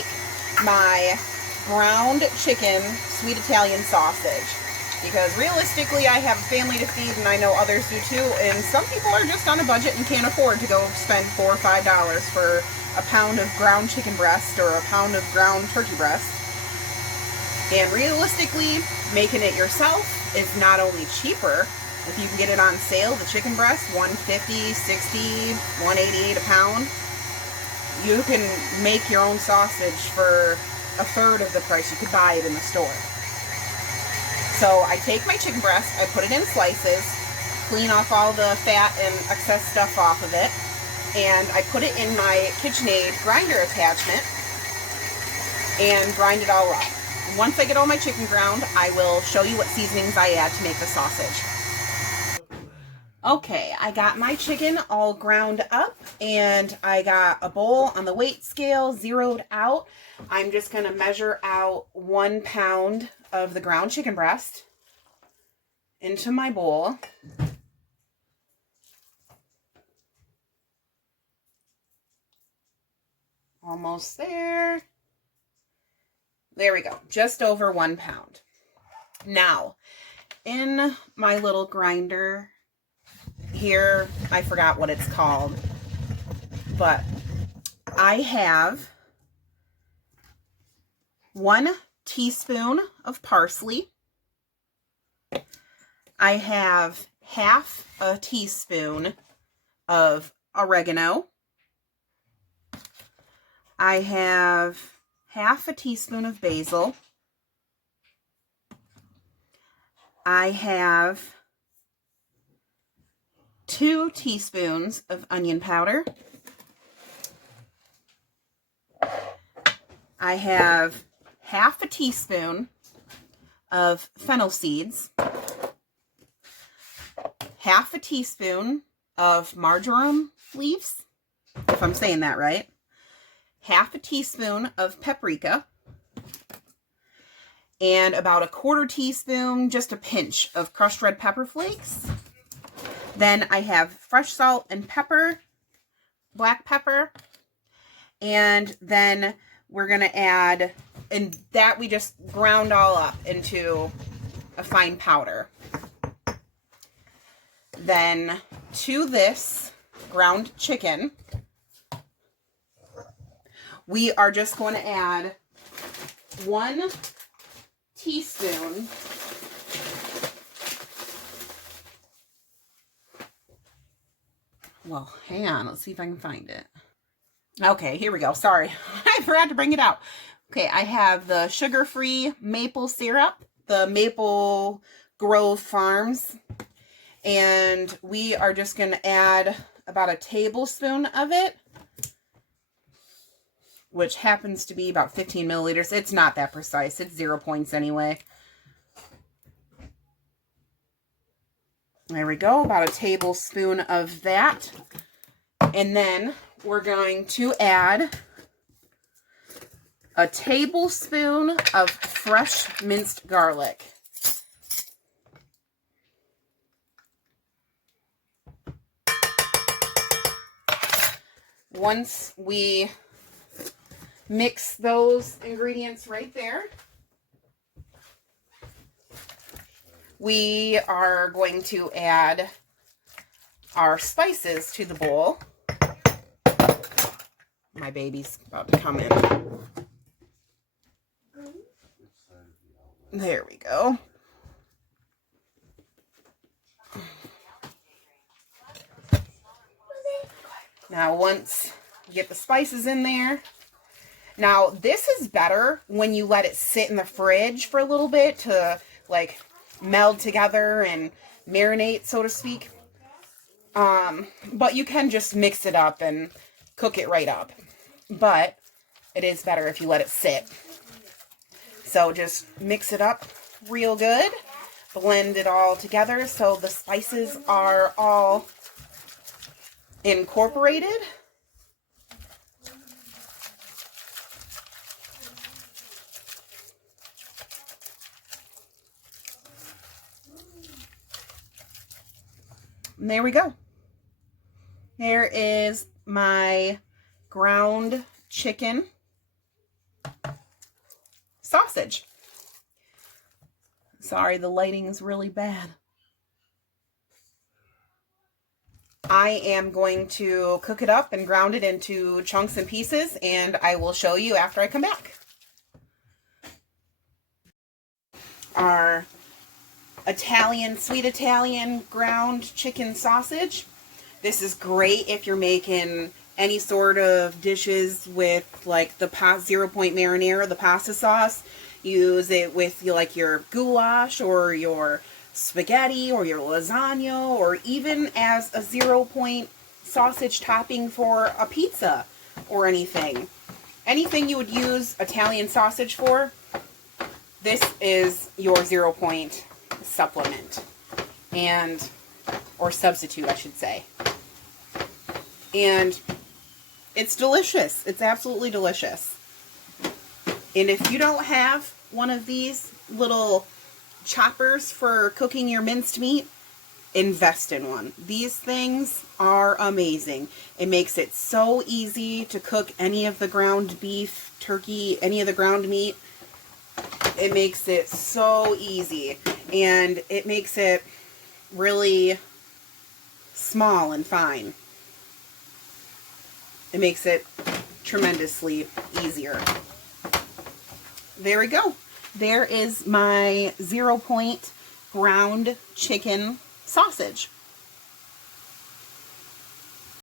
make my ground chicken sweet Italian sausage. Because realistically, I have a family to feed, and I know others do too, and some people are just on a budget and can't afford to go spend $4 or $5 for a pound of ground chicken breast or a pound of ground turkey breast. And realistically, making it yourself is not only cheaper, if you can get it on sale, the chicken breast, $150, $60, $188 a pound, you can make your own sausage for a third of the price you could buy it in the store. So I take my chicken breast, I put it in slices, clean off all the fat and excess stuff off of it, and I put it in my KitchenAid grinder attachment and grind it all up. Once I get all my chicken ground, I will show you what seasonings I add to make the sausage. Okay, I got my chicken all ground up, and I got a bowl on the weight scale zeroed out. I'm just going to measure out 1 pound of the ground chicken breast into my bowl. Almost there. There we go. Just over 1 pound. Now, in my little grinder here, I forgot what it's called, but I have 1 teaspoon of parsley. I have half a teaspoon of oregano. I have half a teaspoon of basil. I have 2 teaspoons of onion powder. I have half a teaspoon of fennel seeds, half a teaspoon of marjoram leaves, if I'm saying that right, half a teaspoon of paprika, and about a 1/4 teaspoon, just a pinch of crushed red pepper flakes. Then I have fresh salt and pepper, black pepper, and then we're going to add, and that we just ground all up into a fine powder. Then to this ground chicken, we are just going to add 1 teaspoon well, hang on, let's see if I can find it. Okay, here we go. Sorry, I forgot to bring it out. Okay, I have the sugar-free maple syrup, the Maple Grove Farms, and we are just going to add about a tablespoon of it, which happens to be about 15 milliliters. It's not that precise. It's 0 points anyway. There we go, about a tablespoon of that. And then we're going to add a tablespoon of fresh minced garlic. Once we mix those ingredients right there, we are going to add our spices to the bowl. My baby's about to come in. There we go. Now, once you get the spices in there, now this is better when you let it sit in the fridge for a little bit to like meld together and marinate, so to speak. But you can just mix it up and cook it right up. But it is better if you let it sit. So just mix it up real good. Blend it all together so the spices are all incorporated. And there we go. There is my ground chicken. sausage. Sorry, the lighting is really bad. I am going to cook it up and ground it into chunks and pieces, and I will show you after I come back. Our sweet Italian ground chicken sausage. This is great if you're making any sort of dishes with like the 0-point marinara, the pasta sauce. Use it with like your goulash or your spaghetti or your lasagna, or even as a 0-point sausage topping for a pizza or anything. Anything you would use Italian sausage for, this is your 0-point supplement or substitute, I should say. And it's delicious. It's absolutely delicious. And if you don't have one of these little choppers for cooking your minced meat, invest in one. These things are amazing. It makes it so easy to cook any of the ground beef, turkey, any of the ground meat. It makes it so easy, and it makes it really small and fine. It makes it tremendously easier. There we go. There is my 0-point ground chicken sausage.